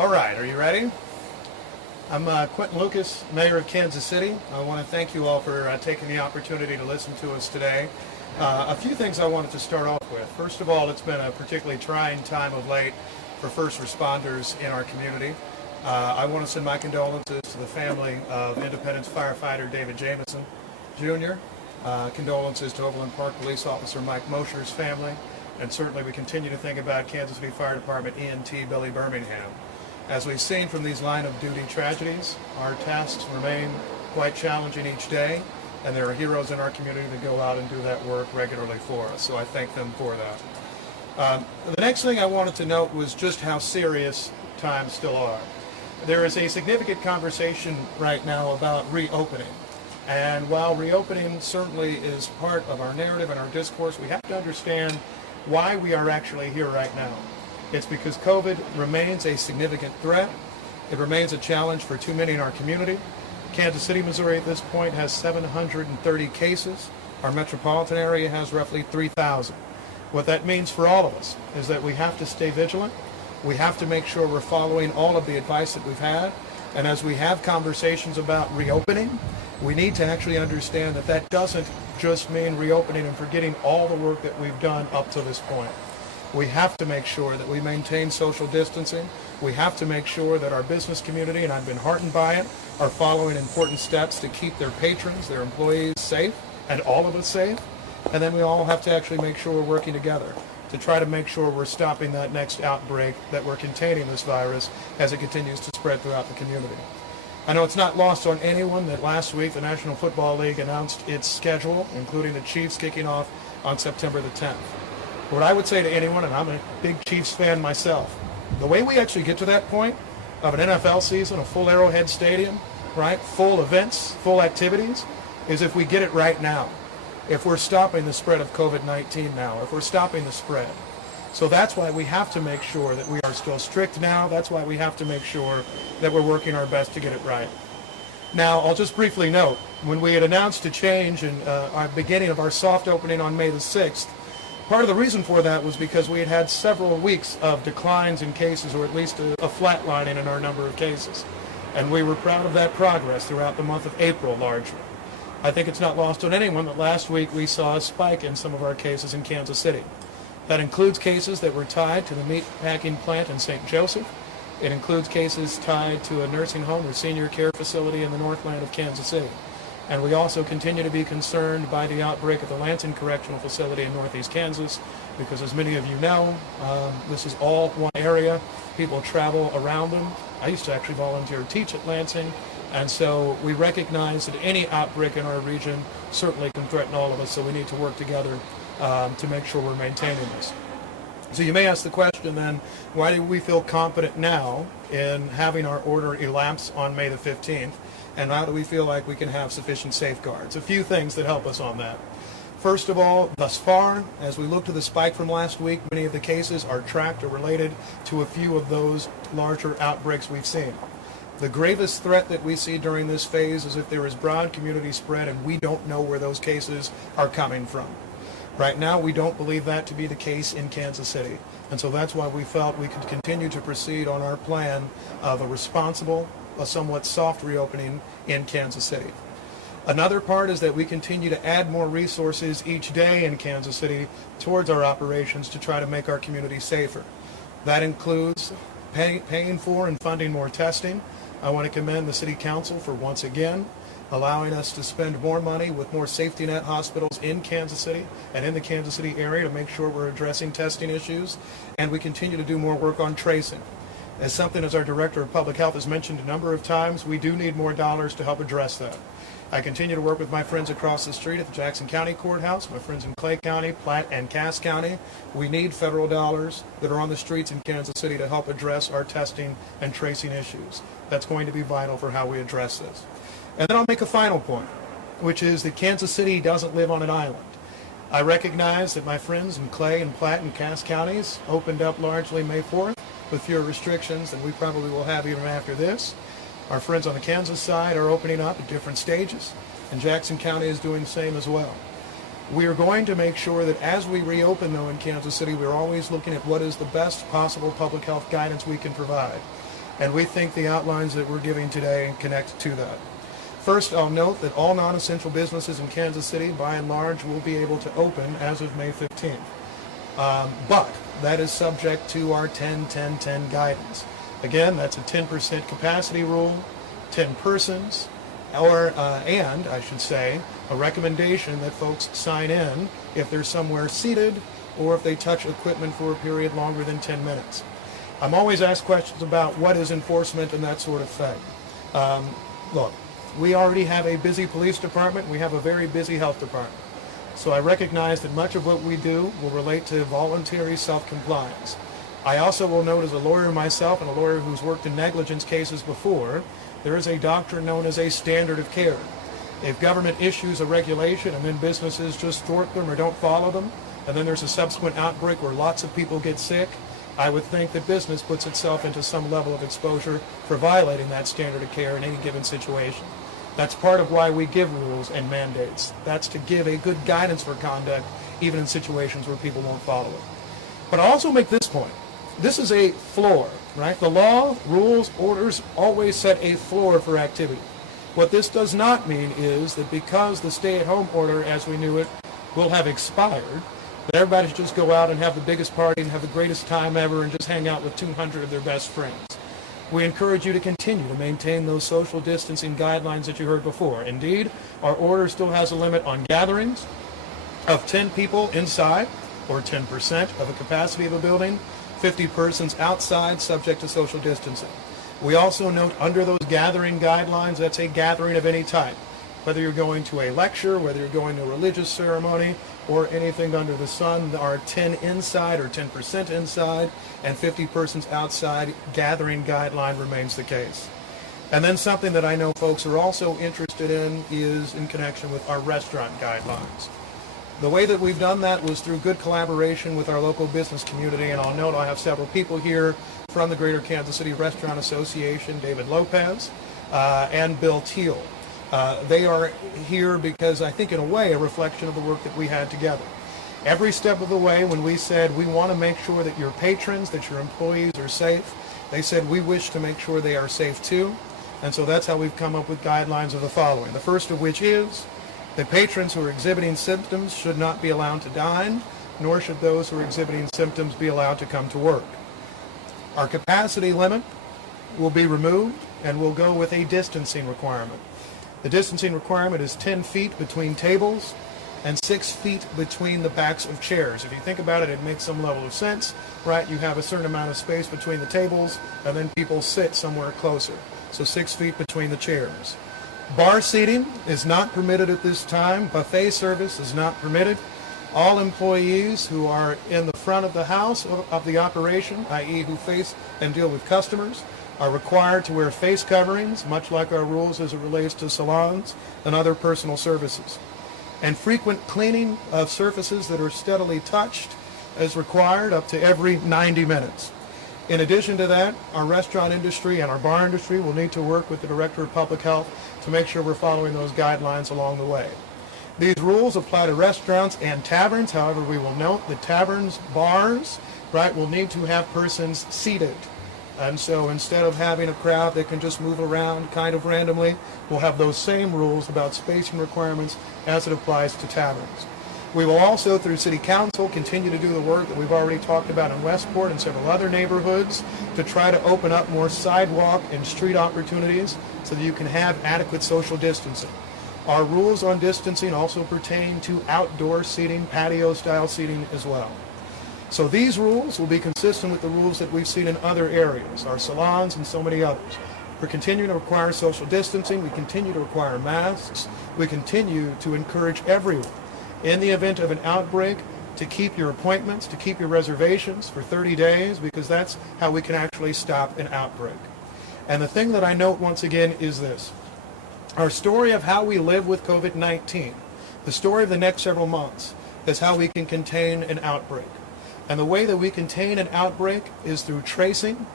All right, are you ready? I'm Quentin Lucas, Mayor of Kansas City. I want to thank you all for taking the opportunity to listen to us today. A few things I wanted to start off with. First of all, it's been a particularly trying time of late for first responders in our community. I want to send my condolences to the family of Independence firefighter David Jamison Jr., condolences to Overland Park Police Officer Mike Mosher's family, and certainly we continue to think about Kansas City Fire Department EMT Billy Birmingham. As we've seen from these line of duty tragedies, our tasks remain quite challenging each day, and there are heroes in our community that go out and do that work regularly for us, so I thank them for that. The next thing I wanted to note was just how serious times still are. There is a significant conversation right now about reopening, and while reopening certainly is part of our narrative and our discourse, we have to understand why we are actually here right now. It's because COVID remains a significant threat. It remains a challenge for too many in our community. Kansas City, Missouri at this point has 730 cases. Our metropolitan area has roughly 3,000. What that means for all of us is that we have to stay vigilant. We have to make sure we're following all of the advice that we've had. And as we have conversations about reopening, we need to actually understand that that doesn't just mean reopening and forgetting all the work that we've done up to this point. We have to make sure that we maintain social distancing. We have to make sure that our business community, and I've been heartened by it, are following important steps to keep their patrons, their employees safe, and all of us safe. And then we all have to actually make sure we're working together to try to make sure we're stopping that next outbreak, that we're containing this virus as it continues to spread throughout the community. I know it's not lost on anyone that last week the National Football League announced its schedule, including the Chiefs kicking off on September the 10th. What I would say to anyone, and I'm a big Chiefs fan myself, the way we actually get to that point of an NFL season, a full Arrowhead Stadium, right, full events, full activities, is if we get it right now. If we're stopping the spread of COVID-19 now, if we're stopping the spread. So that's why we have to make sure that we are still strict now. That's why we have to make sure that we're working our best to get it right. Now, I'll just briefly note, when we had announced a change in our beginning of our soft opening on May the 6th, part of the reason for that was because we had had several weeks of declines in cases, or at least a flatlining in our number of cases. And we were proud of that progress throughout the month of April, largely. I think it's not lost on anyone that last week we saw a spike in some of our cases in Kansas City. That includes cases that were tied to the meat packing plant in St. Joseph. It includes cases tied to a nursing home or senior care facility in the Northland of Kansas City. And we also continue to be concerned by the outbreak at the Lansing Correctional Facility in Northeast Kansas, because as many of you know, this is all one area. People travel around them. I used to actually volunteer to teach at Lansing, and so we recognize that any outbreak in our region certainly can threaten all of us, so we need to work together to make sure we're maintaining this. So you may ask the question then, why do we feel confident now in having our order elapse on May the 15th? And how do we feel like we can have sufficient safeguards? A few things that help us on that. First of all, thus far, as we look to the spike from last week, many of the cases are tracked or related to a few of those larger outbreaks we've seen. The gravest threat that we see during this phase is if there is broad community spread and we don't know where those cases are coming from. Right now, we don't believe that to be the case in Kansas City. And so that's why we felt we could continue to proceed on our plan of a responsible, a somewhat soft reopening in Kansas City. Another part is that we continue to add more resources each day in Kansas City towards our operations to try to make our community safer. That includes paying for and funding more testing. I want to commend the City Council for once again allowing us to spend more money with more safety net hospitals in Kansas City and in the Kansas City area to make sure we're addressing testing issues. And we continue to do more work on tracing. As something as our Director of Public Health has mentioned a number of times, we do need more dollars to help address that. I continue to work with my friends across the street at the Jackson County Courthouse, my friends in Clay County, Platte, and Cass County. We need federal dollars that are on the streets in Kansas City to help address our testing and tracing issues. That's going to be vital for how we address this. And then I'll make a final point, which is that Kansas City doesn't live on an island. I recognize that my friends in Clay and Platte and Cass counties opened up largely May 4th with fewer restrictions than we probably will have even after this. Our friends on the Kansas side are opening up at different stages, and Jackson County is doing the same as well. We are going to make sure that as we reopen, though, in Kansas City, we're always looking at what is the best possible public health guidance we can provide. and we think the outlines that we're giving today connect to that. First, I'll note that all non-essential businesses in Kansas City, by and large, will be able to open as of May 15th. But that is subject to our 10-10-10 guidance. Again, that's a 10% capacity rule, 10 persons, and I should say, a recommendation that folks sign in if they're somewhere seated or if they touch equipment for a period longer than 10 minutes. I'm always asked questions about what is enforcement and that sort of thing. Look, we already have a busy police department. We have a very busy health department. So I recognize that much of what we do will relate to voluntary self-compliance. I also will note, as a lawyer myself and a lawyer who's worked in negligence cases before, there is a doctrine known as a standard of care. If government issues a regulation and then businesses just thwart them or don't follow them, and then there's a subsequent outbreak where lots of people get sick, I would think that business puts itself into some level of exposure for violating that standard of care in any given situation. That's part of why we give rules and mandates. That's to give a good guidance for conduct, even in situations where people won't follow it. But I'll also make this point. This is a floor, right? The law, rules, orders always set a floor for activity. What this does not mean is that because the stay-at-home order, as we knew it, will have expired, that everybody should just go out and have the biggest party and have the greatest time ever and just hang out with 200 of their best friends. We encourage you to continue to maintain those social distancing guidelines that you heard before. Indeed, our order still has a limit on gatherings of 10 people inside, or 10% of a capacity of a building, 50 persons outside subject to social distancing. We also note under those gathering guidelines, that's a gathering of any type. Whether you're going to a lecture, whether you're going to a religious ceremony, or anything under the sun, there are 10 inside or 10% inside and 50 persons outside. Gathering guideline remains the case. And then something that I know folks are also interested in is in connection with our restaurant guidelines. The way that we've done that was through good collaboration with our local business community, and I'll note I have several people here from the Greater Kansas City Restaurant Association, David Lopez and Bill Teal. They are here because I think in a way a reflection of the work that we had together. Every step of the way when we said we want to make sure that your patrons, that your employees are safe, they said we wish to make sure they are safe too. And so that's how we've come up with guidelines of the following. The first of which is that patrons who are exhibiting symptoms should not be allowed to dine, nor should those who are exhibiting symptoms be allowed to come to work. Our capacity limit will be removed and we'll go with a distancing requirement. The distancing requirement is 10 feet between tables and 6 feet between the backs of chairs. If you think about it, it makes some level of sense, right? You have a certain amount of space between the tables and then people sit somewhere closer. So 6 feet between the chairs. Bar seating is not permitted at this time. Buffet service is not permitted. All employees who are in the front of the house of the operation, i.e. who face and deal with customers, are required to wear face coverings, much like our rules as it relates to salons and other personal services. And frequent cleaning of surfaces that are steadily touched is required up to every 90 minutes. In addition to that, our restaurant industry and our bar industry will need to work with the Director of Public Health to make sure we're following those guidelines along the way. These rules apply to restaurants and taverns. However, we will note that taverns, bars, right, will need to have persons seated. And so instead of having a crowd that can just move around kind of randomly, we'll have those same rules about spacing requirements as it applies to taverns. We will also, through City Council, continue to do the work that we've already talked about in Westport and several other neighborhoods to try to open up more sidewalk and street opportunities so that you can have adequate social distancing. Our rules on distancing also pertain to outdoor seating, patio-style seating as well. So these rules will be consistent with the rules that we've seen in other areas, our salons and so many others. We're continuing to require social distancing. We continue to require masks. We continue to encourage everyone, in the event of an outbreak, to keep your appointments, to keep your reservations for 30 days, because that's how we can actually stop an outbreak. And the thing that I note once again is this. Our story of how we live with COVID-19, the story of the next several months, is how we can contain an outbreak. And the way that we contain an outbreak is through tracing,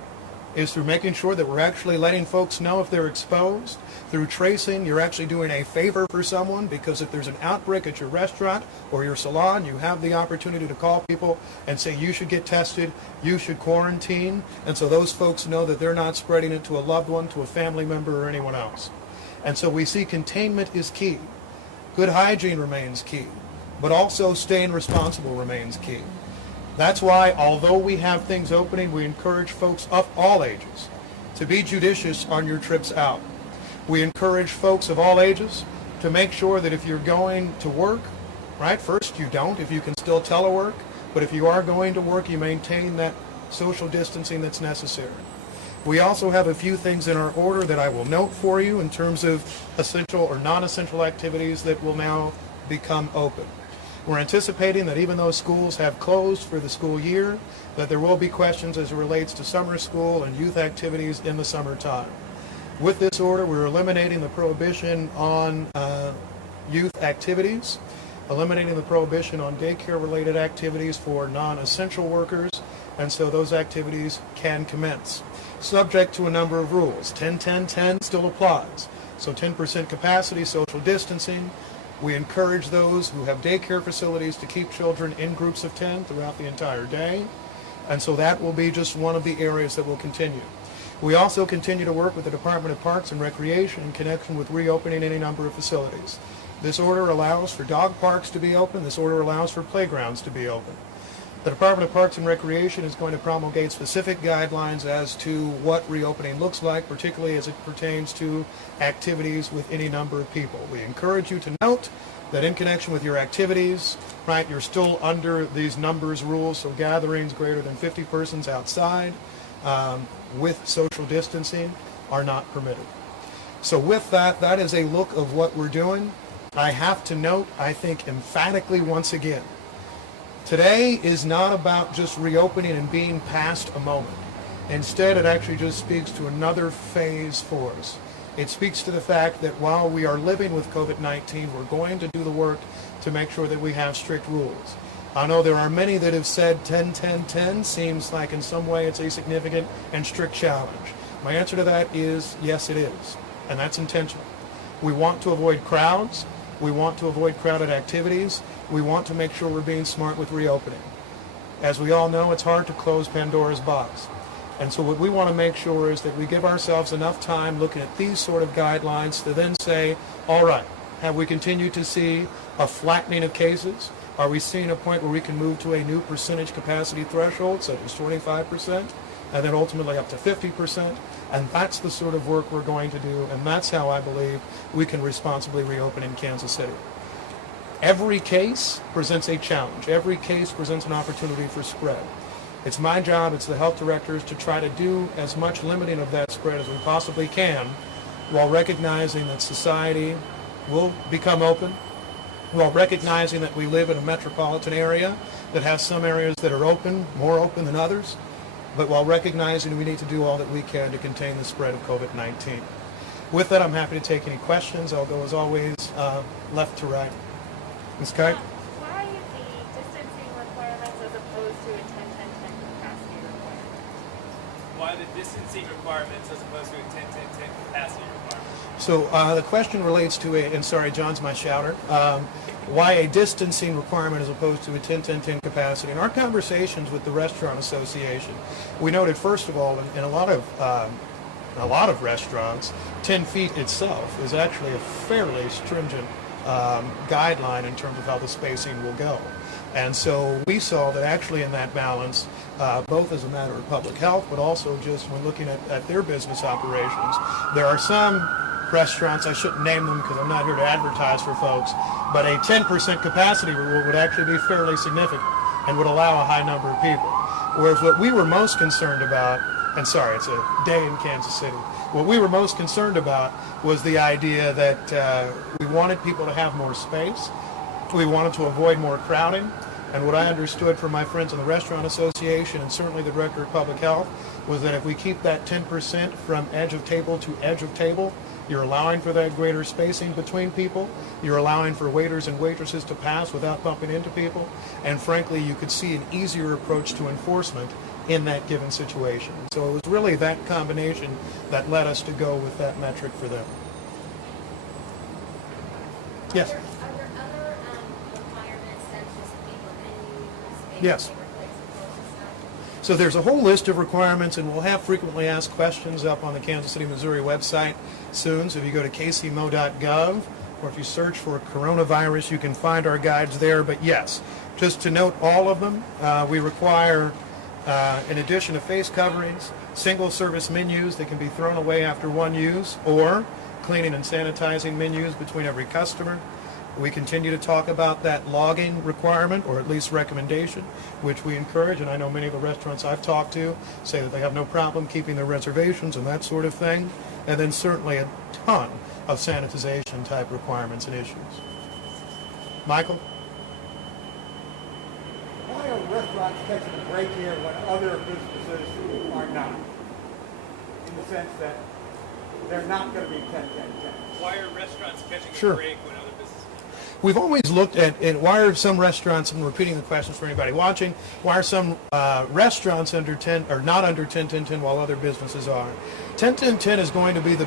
is through making sure that we're actually letting folks know if they're exposed. Through tracing, you're actually doing a favor for someone, because if there's an outbreak at your restaurant or your salon, you have the opportunity to call people and say you should get tested, you should quarantine, and so those folks know that they're not spreading it to a loved one, to a family member, or anyone else. And so we see containment is key. Good hygiene remains key, but also staying responsible remains key. That's why, although we have things opening, we encourage folks of all ages to be judicious on your trips out. We encourage folks of all ages to make sure that if you're going to work, right, first you don't, if you can still telework, but if you are going to work, you maintain that social distancing that's necessary. We also have a few things in our order that I will note for you in terms of essential or non-essential activities that will now become open. We're anticipating that even though schools have closed for the school year, that there will be questions as it relates to summer school and youth activities in the summertime. With this order, we're eliminating the prohibition on youth activities, eliminating the prohibition on daycare-related activities for non-essential workers, and so those activities can commence. Subject to a number of rules. 10-10-10 still applies. So 10% capacity, social distancing. We encourage those who have daycare facilities to keep children in groups of 10 throughout the entire day. And so that will be just one of the areas that will continue. We also continue to work with the Department of Parks and Recreation in connection with reopening any number of facilities. This order allows for dog parks to be open. This order allows for playgrounds to be open. The Department of Parks and Recreation is going to promulgate specific guidelines as to what reopening looks like, particularly as it pertains to activities with any number of people. We encourage you to note that in connection with your activities, right, you're still under these numbers rules, so gatherings greater than 50 persons outside with social distancing are not permitted. So with that, that is a look of what we're doing. I have to note, I think emphatically once again, today is not about just reopening and being past a moment. Instead, it actually just speaks to another phase for us. It speaks to the fact that while we are living with COVID-19, we're going to do the work to make sure that we have strict rules. I know there are many that have said 10-10-10 seems like in some way it's a significant and strict challenge. My answer to that is yes, it is, and that's intentional. We want to avoid crowds. We want to avoid crowded activities. We want to make sure we're being smart with reopening. As we all know, it's hard to close Pandora's box. And so what we want to make sure is that we give ourselves enough time looking at these sort of guidelines to then say, all right, have we continued to see a flattening of cases? Are we seeing a point where we can move to a new percentage capacity threshold, such as 25%, and then ultimately up to 50%? And that's the sort of work we're going to do, and that's how I believe we can responsibly reopen in Kansas City. Every case presents a challenge. Every case presents an opportunity for spread. It's my job, it's the health directors, to try to do as much limiting of that spread as we possibly can, while recognizing that society will become open, while recognizing that we live in a metropolitan area that has some areas that are open, more open than others, but while recognizing we need to do all that we can to contain the spread of COVID-19. With that, I'm happy to take any questions. I'll go, as always, left to right. Ms. Kite? Why the distancing requirements as opposed to a 10-10-10 capacity requirement? Why the distancing requirements as opposed to a 10-10-10 capacity requirement? So the question relates to and sorry, John's my shouter, why a distancing requirement as opposed to a 10-10-10 capacity. In our conversations with the Restaurant Association, we noted, first of all, in a lot of restaurants, 10 feet itself is actually a fairly stringent guideline in terms of how the spacing will go. And so we saw that actually in that balance, both as a matter of public health, but also just when looking at their business operations, there are some restaurants, I shouldn't name them because I'm not here to advertise for folks, but a 10% capacity rule would actually be fairly significant and would allow a high number of people. Whereas what we were most concerned about, and sorry, it's a day in Kansas City, what we were most concerned about was the idea that we wanted people to have more space, we wanted to avoid more crowding, and what I understood from my friends in the Restaurant Association and certainly the Director of Public Health was that if we keep that 10% from edge of table to edge of table, you're allowing for that greater spacing between people. You're allowing for waiters and waitresses to pass without bumping into people. And frankly, you could see an easier approach to enforcement in that given situation. So it was really that combination that led us to go with that metric for them. Yes? Are there other requirements such as people menus? Yes. So there's a whole list of requirements, and we'll have frequently asked questions up on the Kansas City, Missouri website soon. So if you go to kcmo.gov, or if you search for coronavirus, you can find our guides there. But yes, just to note all of them, we require, in addition to face coverings, single service menus that can be thrown away after one use, or cleaning and sanitizing menus between every customer. We continue to talk about that logging requirement, or at least recommendation, which we encourage, and I know many of the restaurants I've talked to say that they have no problem keeping their reservations and that sort of thing. And then certainly a ton of sanitization type requirements and issues. Michael? Why are restaurants catching a break here when other businesses are not? In the sense that they're not going to be 10-10-10. Why are restaurants catching Sure. a break when other businesses? We've always looked at why are some restaurants, and repeating the questions for anybody watching, why are some restaurants under 10 or not under 10-10-10 while other businesses are? 10-10-10 is going to be the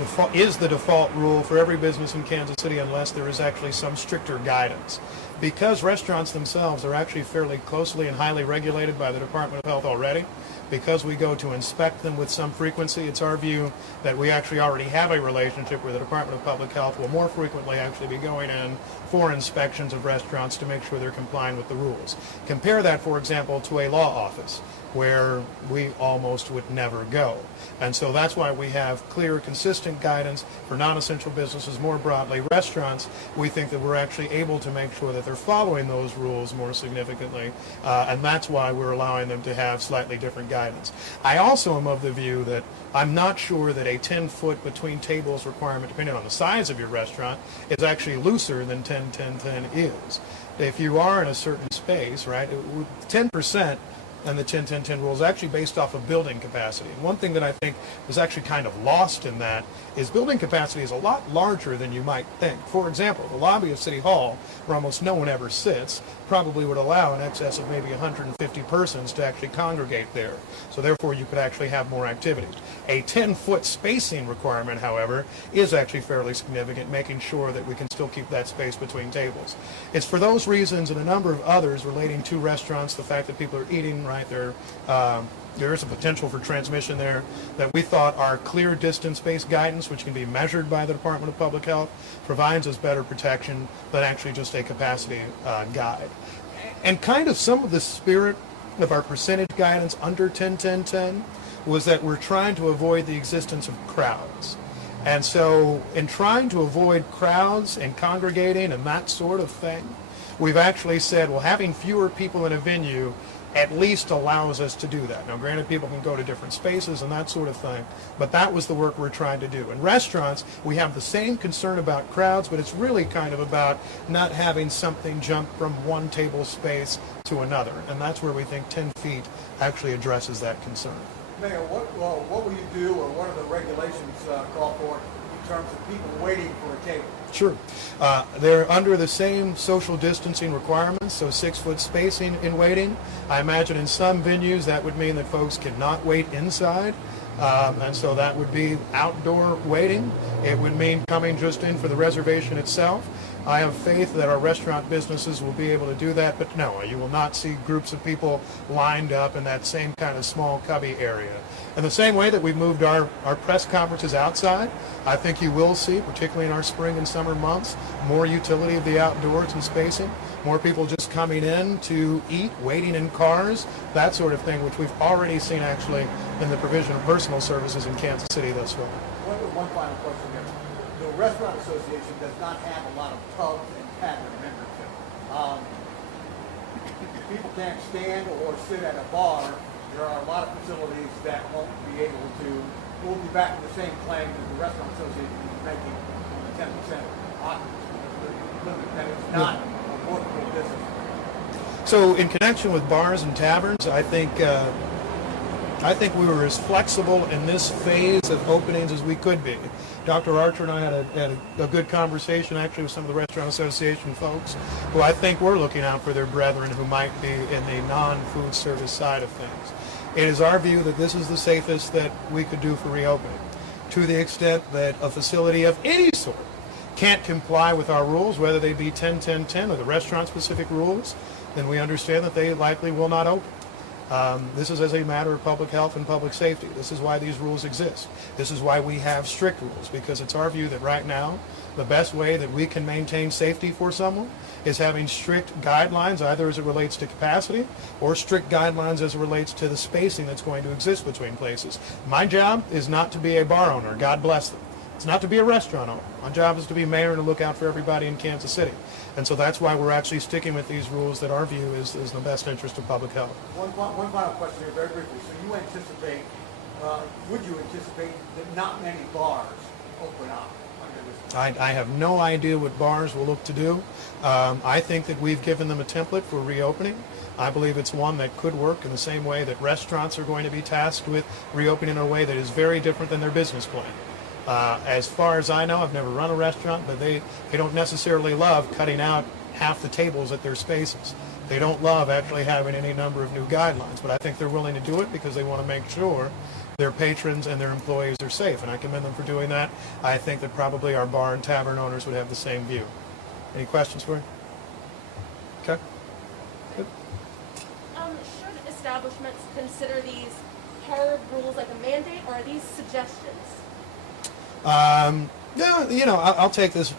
default rule for every business in Kansas City unless there is actually some stricter guidance. Because restaurants themselves are actually fairly closely and highly regulated by the Department of Health already, because we go to inspect them with some frequency, it's our view that we actually already have a relationship where the Department of Public Health will more frequently actually be going in for inspections of restaurants to make sure they're complying with the rules. Compare that, for example, to a law office where we almost would never go. And so that's why we have clear, consistent guidance for non-essential businesses more broadly. Restaurants, we think that we're actually able to make sure that they're following those rules more significantly, and that's why we're allowing them to have slightly different guidance. I also am of the view that I'm not sure that a 10-foot between tables requirement, depending on the size of your restaurant, is actually looser than 10-10-10 is. If you are in a certain space, right, 10% and the 10-10-10 rule is actually based off of building capacity. And one thing that I think was actually kind of lost in that is building capacity is a lot larger than you might think. For example, the lobby of City Hall, where almost no one ever sits, probably would allow in excess of maybe 150 persons to actually congregate there. So therefore you could actually have more activity. A 10-foot spacing requirement, however, is actually fairly significant, making sure that we can still keep that space between tables. It's for those reasons and a number of others relating to restaurants, the fact that people are eating right there, there is a potential for transmission there, that we thought our clear distance-based guidance, which can be measured by the Department of Public Health, provides us better protection than actually just a capacity guide. And kind of some of the spirit of our percentage guidance under 10-10-10 was that we're trying to avoid the existence of crowds. And so in trying to avoid crowds and congregating and that sort of thing, we've actually said, well, having fewer people in a venue at least allows us to do that. Now, granted, people can go to different spaces and that sort of thing, but that was the work we're trying to do. In restaurants, we have the same concern about crowds, but it's really kind of about not having something jump from one table space to another, and that's where we think 10 feet actually addresses that concern. Mayor, what will you do, or what are the regulations call for in terms of people waiting for a table? Sure. They're under the same social distancing requirements, so 6-foot spacing in waiting. I imagine in some venues that would mean that folks cannot wait inside, and so that would be outdoor waiting. It would mean coming just in for the reservation itself. I have faith that our restaurant businesses will be able to do that, but no, you will not see groups of people lined up in that same kind of small cubby area. In the same way that we've moved our press conferences outside, I think you will see, particularly in our spring and summer months, more utility of the outdoors and spacing, more people just coming in to eat, waiting in cars, that sort of thing, which we've already seen actually in the provision of personal services in Kansas City thus far. One final question here. The Restaurant Association does not have a lot of pubs and tavern membership. People can't stand or sit at a bar. There are a lot of facilities that won't be able to. We'll be back to the same claim that the Restaurant Association is making on the 10% occupancy, that it's not a workable business. So in connection with bars and taverns, I think we were as flexible in this phase of openings as we could be. Dr. Archer and I had a good conversation actually with some of the Restaurant Association folks who I think were looking out for their brethren who might be in the non-food service side of things. It is our view that this is the safest that we could do for reopening. To the extent that a facility of any sort can't comply with our rules, whether they be 10-10-10 or the restaurant-specific rules, then we understand that they likely will not open. This is as a matter of public health and public safety. This is why these rules exist. This is why we have strict rules, because it's our view that right now the best way that we can maintain safety for someone is having strict guidelines, either as it relates to capacity or strict guidelines as it relates to the spacing that's going to exist between places. My job is not to be a bar owner, God bless them. It's not to be a restaurant owner. My job is to be mayor and to look out for everybody in Kansas City. And so that's why we're actually sticking with these rules that our view is in the best interest of public health. One final question here, very briefly. So you anticipate, would you anticipate that not many bars open up under this? I have no idea what bars will look to do. I think that we've given them a template for reopening. I believe it's one that could work in the same way that restaurants are going to be tasked with reopening in a way that is very different than their business plan. As far as I know, I've never run a restaurant, but they don't necessarily love cutting out half the tables at their spaces. They don't love actually having any number of new guidelines, but I think they're willing to do it because they want to make sure their patrons and their employees are safe, and I commend them for doing that. I think that probably our bar and tavern owners would have the same view. Any questions for you? Okay. Good. Should establishments consider these hard rules like a mandate, or are these suggestions? No, I'll take this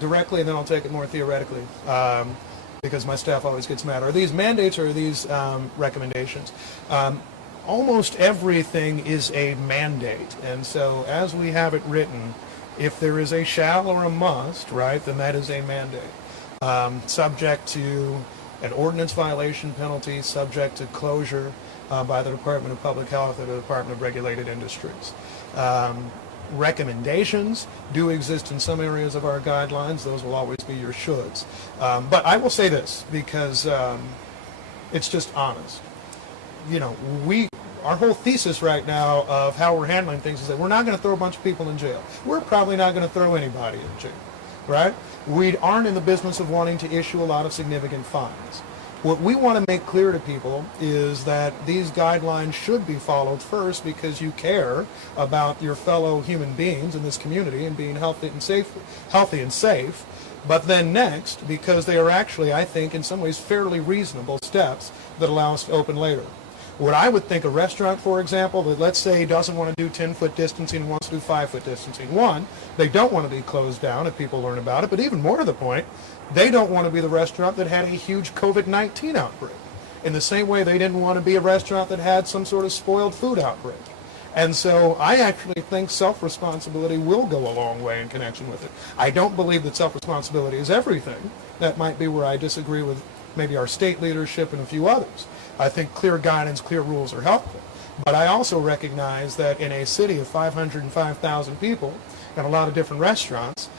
directly and then I'll take it more theoretically because my staff always gets mad. Are these mandates or are these recommendations? Almost everything is a mandate, and so as we have it written, if there is a shall or a must, right, then that is a mandate. Subject to an ordinance violation penalty, subject to closure by the Department of Public Health or the Department of Regulated Industries. Recommendations do exist in some areas of our guidelines. Those will always be your shoulds. But I will say this because it's just honest. Our whole thesis right now of how we're handling things is that we're not going to throw a bunch of people in jail. We're probably not going to throw anybody in jail, right? We aren't in the business of wanting to issue a lot of significant fines. What we want to make clear to people is that these guidelines should be followed first because you care about your fellow human beings in this community and being healthy and safe. But then next, because they are actually, I think, in some ways fairly reasonable steps that allow us to open later. What I would think a restaurant, for example, that let's say doesn't want to do 10-foot distancing and wants to do 5-foot distancing. One, they don't want to be closed down if people learn about it, but even more to the point, they don't want to be the restaurant that had a huge COVID-19 outbreak. In the same way they didn't want to be a restaurant that had some sort of spoiled food outbreak. And so I actually think self-responsibility will go a long way in connection with it. I don't believe that self-responsibility is everything. That might be where I disagree with maybe our state leadership and a few others. I think clear guidance, clear rules are helpful. But I also recognize that in a city of 505,000 people and a lot of different restaurants,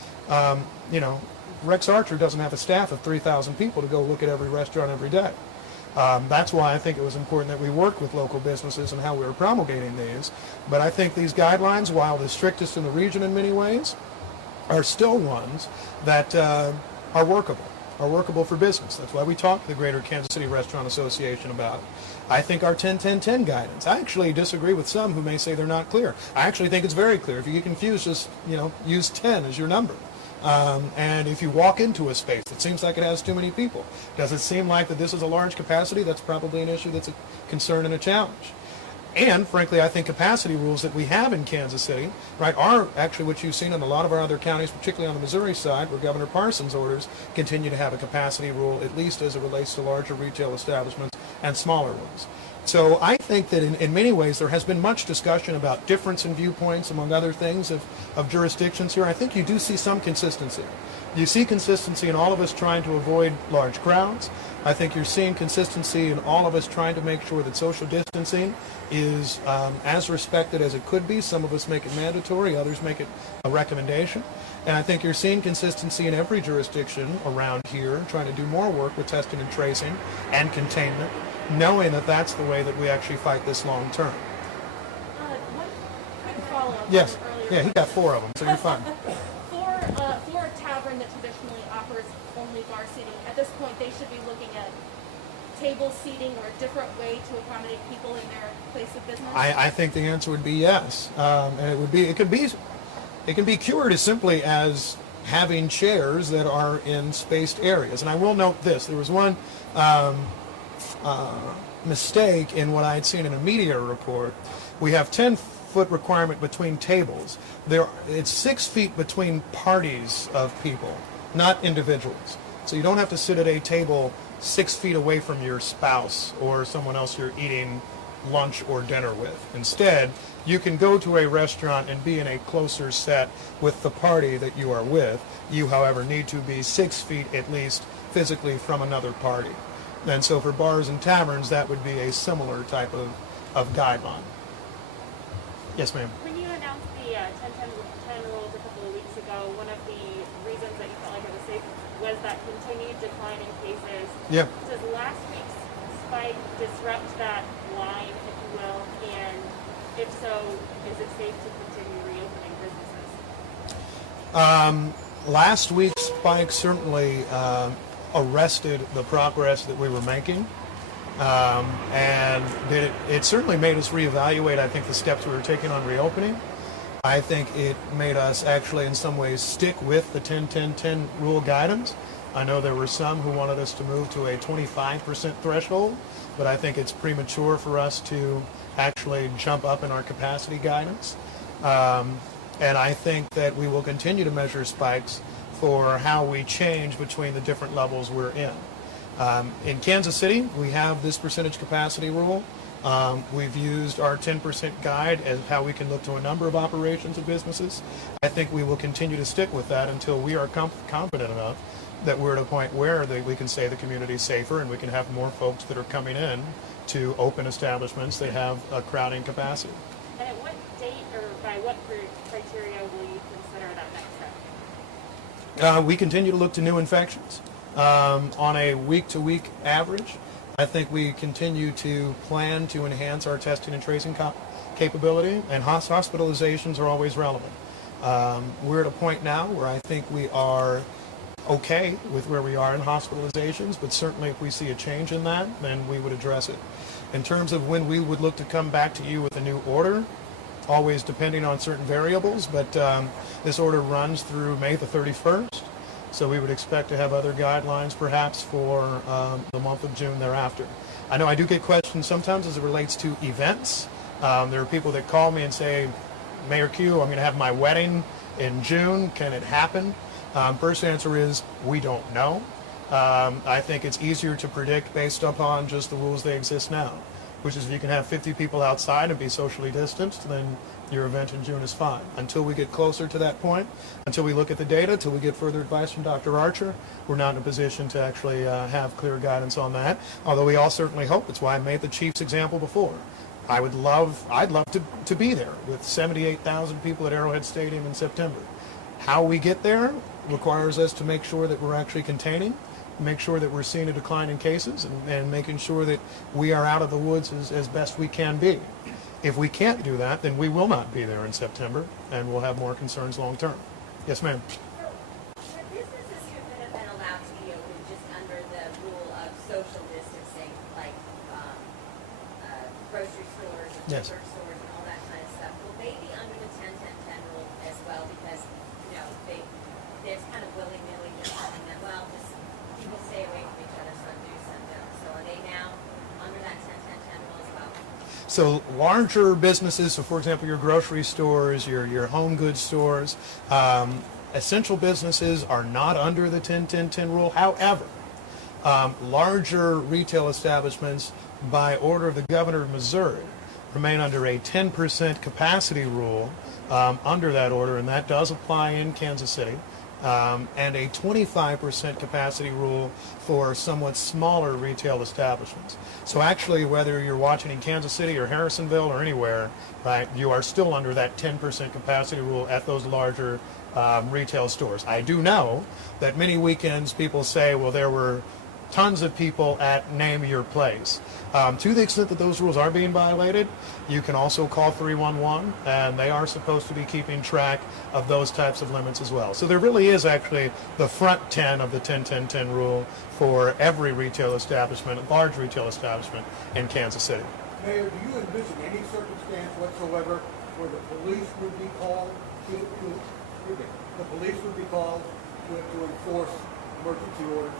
Rex Archer doesn't have a staff of 3,000 people to go look at every restaurant every day. That's why I think it was important that we worked with local businesses and how we were promulgating these. But I think these guidelines, while the strictest in the region in many ways, are still ones that are workable for business. That's why we talked to the Greater Kansas City Restaurant Association about it. I think our 10-10-10 guidance, I actually disagree with some who may say they're not clear. I actually think it's very clear. If you get confused, just use 10 as your number. And if you walk into a space that seems like it has too many people, does it seem like that this is a large capacity? That's probably an issue that's a concern and a challenge. And frankly, I think capacity rules that we have in Kansas City, right, are actually what you've seen in a lot of our other counties, particularly on the Missouri side, where Governor Parsons' orders continue to have a capacity rule, at least as it relates to larger retail establishments and smaller ones. So I think that in many ways there has been much discussion about difference in viewpoints, among other things, of jurisdictions here. I think you do see some consistency. You see consistency in all of us trying to avoid large crowds. I think you're seeing consistency in all of us trying to make sure that social distancing is as respected as it could be. Some of us make it mandatory, others make it a recommendation. And I think you're seeing consistency in every jurisdiction around here, trying to do more work with testing and tracing and containment, knowing that that's the way that we actually fight this long term. One quick follow-up. Yes. From earlier. Yeah, he got 4 of them, so you're fine. For a tavern that traditionally offers only bar seating, at this point they should be looking at table seating or a different way to accommodate people in their place of business? I think the answer would be yes, and it can be cured as simply as having chairs that are in spaced areas. And I will note this: there was one mistake in what I had seen in a media report. We have 10-foot requirement between tables. It's 6 feet between parties of people, not individuals. So you don't have to sit at a table 6 feet away from your spouse or someone else you're eating lunch or dinner with. Instead, you can go to a restaurant and be in a closer set with the party that you are with. You, however, need to be 6 feet at least physically from another party. And so for bars and taverns, that would be a similar type of guideline. Yes, ma'am. When you announced the 10-10-10 rules a couple of weeks ago, one of the reasons that you felt like it was safe was that continued decline in cases. Yeah. Does last week's spike disrupt that line, if you will? And if so, is it safe to continue reopening businesses? Last week's spike certainly arrested the progress that we were making. And it certainly made us reevaluate, I think, the steps we were taking on reopening. I think it made us actually in some ways stick with the 10-10-10 rule guidance. I know there were some who wanted us to move to a 25% threshold, but I think it's premature for us to actually jump up in our capacity guidance. And I think that we will continue to measure spikes for how we change between the different levels we're in. In Kansas City, we have this percentage capacity rule. We've used our 10% guide as how we can look to a number of operations and businesses. I think we will continue to stick with that until we are confident enough that we're at a point where we can say the community is safer and we can have more folks that are coming in to open establishments that have a crowding capacity. And at what date or by what criteria will you consider that next step? We continue to look to new infections. On a week-to-week average, I think we continue to plan to enhance our testing and tracing capability, and hospitalizations are always relevant. We're at a point now where I think we are okay with where we are in hospitalizations, but certainly if we see a change in that, then we would address it. In terms of when we would look to come back to you with a new order, always depending on certain variables, but this order runs through May the 31st. So we would expect to have other guidelines perhaps for the month of June thereafter. I know I do get questions sometimes as it relates to events. There are people that call me and say, Mayor Q, I'm going to have my wedding in June. Can it happen? First answer is we don't know. I think it's easier to predict based upon just the rules that exist now, which is if you can have 50 people outside and be socially distanced, then your event in June is fine. Until we get closer to that point, until we look at the data, until we get further advice from Dr. Archer, we're not in a position to actually have clear guidance on that, although we all certainly hope. It's why I made the Chiefs example before. I'd love to be there with 78,000 people at Arrowhead Stadium in September. How we get there requires us to make sure that we're actually containing, make sure that we're seeing a decline in cases, and making sure that we are out of the woods as best we can be. If we can't do that, then we will not be there in September, and we'll have more concerns long term. Yes, ma'am. For businesses who have been allowed to be open just under the rule of social distancing, like grocery stores and Yes. liquor stores and all that kind of stuff, will they be under the 10-10-10 rule as well? Because, there's kind of willy-nilly just having that, just people stay away from each other, some do, some don't. So are they now under that 10-10-10 rule as well? So larger businesses, so for example, your grocery stores, your home goods stores, essential businesses are not under the 10-10-10 rule. However, larger retail establishments, by order of the governor of Missouri, remain under a 10% capacity rule under that order, and that does apply in Kansas City. And a 25% capacity rule for somewhat smaller retail establishments. So actually, whether you're watching in Kansas City or Harrisonville or anywhere, right, you are still under that 10% capacity rule at those larger retail stores. I do know that many weekends people say, well, there were tons of people at Name Your Place. To the extent that those rules are being violated, you can also call 311, and they are supposed to be keeping track of those types of limits as well. So there really is actually the front 10 of the 10-10-10 rule for every retail establishment, large retail establishment in Kansas City. Mayor, do you envision any circumstance whatsoever where the police would be called the police would be called to enforce emergency orders?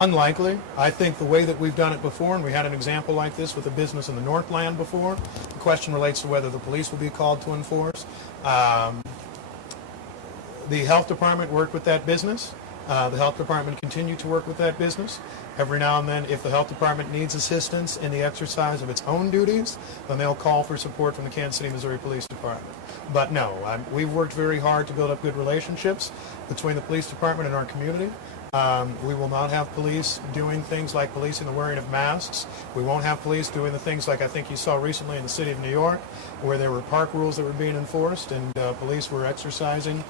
Unlikely. I think the way that we've done it before, and we had an example like this with a business in the Northland before, the question relates to whether the police will be called to enforce. The health department worked with that business. The health department continued to work with that business. Every now and then, if the health department needs assistance in the exercise of its own duties, then they'll call for support from the Kansas City, Missouri Police Department. But no, we've worked very hard to build up good relationships between the police department and our community. We will not have police doing things like policing the wearing of masks. We won't have police doing the things like I think you saw recently in the city of New York, where there were park rules that were being enforced and police were exercising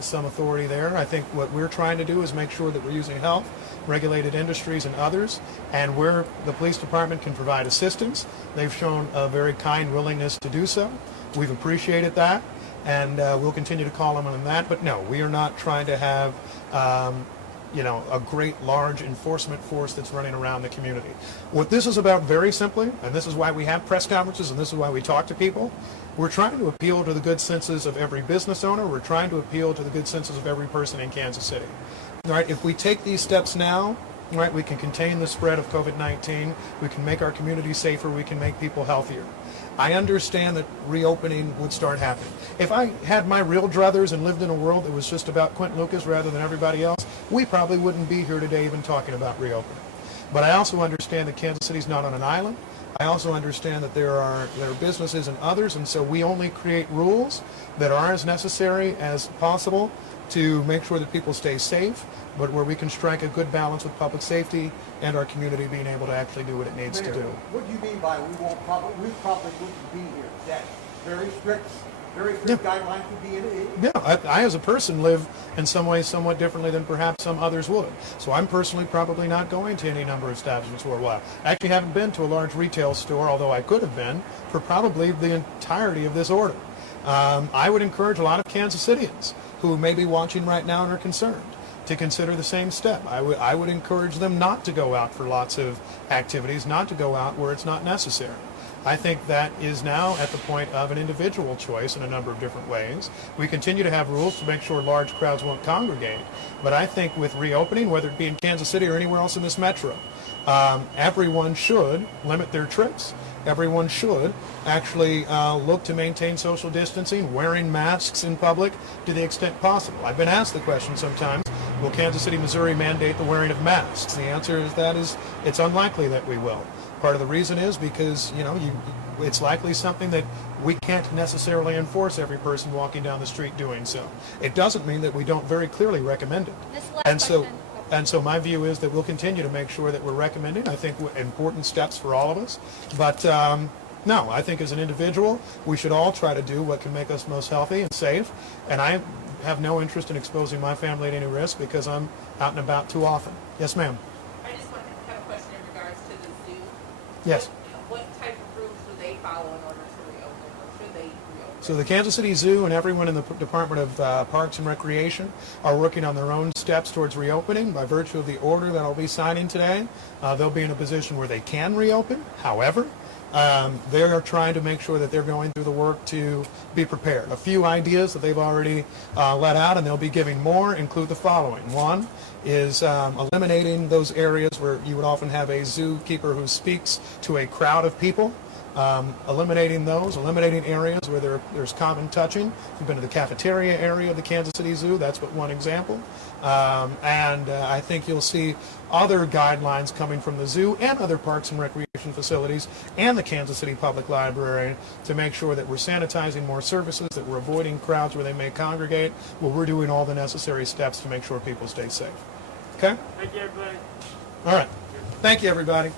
some authority there. I think what we're trying to do is make sure that we're using health, regulated industries, and others, and where the police department can provide assistance. They've shown a very kind willingness to do so. We've appreciated that, and we'll continue to call them on that. But no, we are not trying to have a great large enforcement force that's running around the community. What this is about very simply, and this is why we have press conferences and this is why we talk to people, we're trying to appeal to the good senses of every business owner. We're trying to appeal to the good senses of every person in Kansas City. All right, if we take these steps now, right, we can contain the spread of COVID-19, we can make our community safer, we can make people healthier. I understand that reopening would start happening. If I had my real druthers and lived in a world that was just about Quentin Lucas rather than everybody else, we probably wouldn't be here today even talking about reopening. But I also understand that Kansas City's not on an island. I also understand that there are businesses and others, and so we only create rules that are as necessary as possible to make sure that people stay safe, but where we can strike a good balance with public safety and our community being able to actually do what it needs Mayor, to do. what do you mean by we probably wouldn't be here today? Very strict guidelines would be in it. Yeah, I as a person live in some ways somewhat differently than perhaps some others would. So I'm personally probably not going to any number of establishments for a while. I actually haven't been to a large retail store, although I could have been, for probably the entirety of this order. I would encourage a lot of Kansas Cityans who may be watching right now and are concerned to consider the same step. I would encourage them not to go out for lots of activities, not to go out where it's not necessary. I think that is now at the point of an individual choice in a number of different ways. We continue to have rules to make sure large crowds won't congregate, but I think with reopening, whether it be in Kansas City or anywhere else in this metro, everyone should limit their trips. Everyone should actually look to maintain social distancing, wearing masks in public to the extent possible. I've been asked the question sometimes, will Kansas City, Missouri mandate the wearing of masks? The answer is it's unlikely that we will. Part of the reason is because, it's likely something that we can't necessarily enforce every person walking down the street doing so. It doesn't mean that we don't very clearly recommend it. And so my view is that we'll continue to make sure that we're recommending, I think, important steps for all of us. But no, I think as an individual, we should all try to do what can make us most healthy and safe. And I have no interest in exposing my family to any risk because I'm out and about too often. Yes, ma'am. I just want to have a question in regards to the zoo. Yes. What type of rules do they follow in order to reopen, or should they reopen? So the Kansas City Zoo and everyone in the Department of Parks and Recreation are working on their own steps towards reopening. By virtue of the order that I'll be signing today, they'll be in a position where they can reopen. However, they are trying to make sure that they're going through the work to be prepared. A few ideas that they've already let out, and they'll be giving more, include the following. One is eliminating those areas where you would often have a zookeeper who speaks to a crowd of people. Eliminating areas where there's common touching. If you've been to the cafeteria area of the Kansas City Zoo, that's but one example. And I think you'll see other guidelines coming from the zoo and other parks and recreation facilities and the Kansas City Public Library to make sure that we're sanitizing more surfaces, that we're avoiding crowds where they may congregate, where we're doing all the necessary steps to make sure people stay safe. Okay? Thank you, everybody. All right. Thank you, everybody.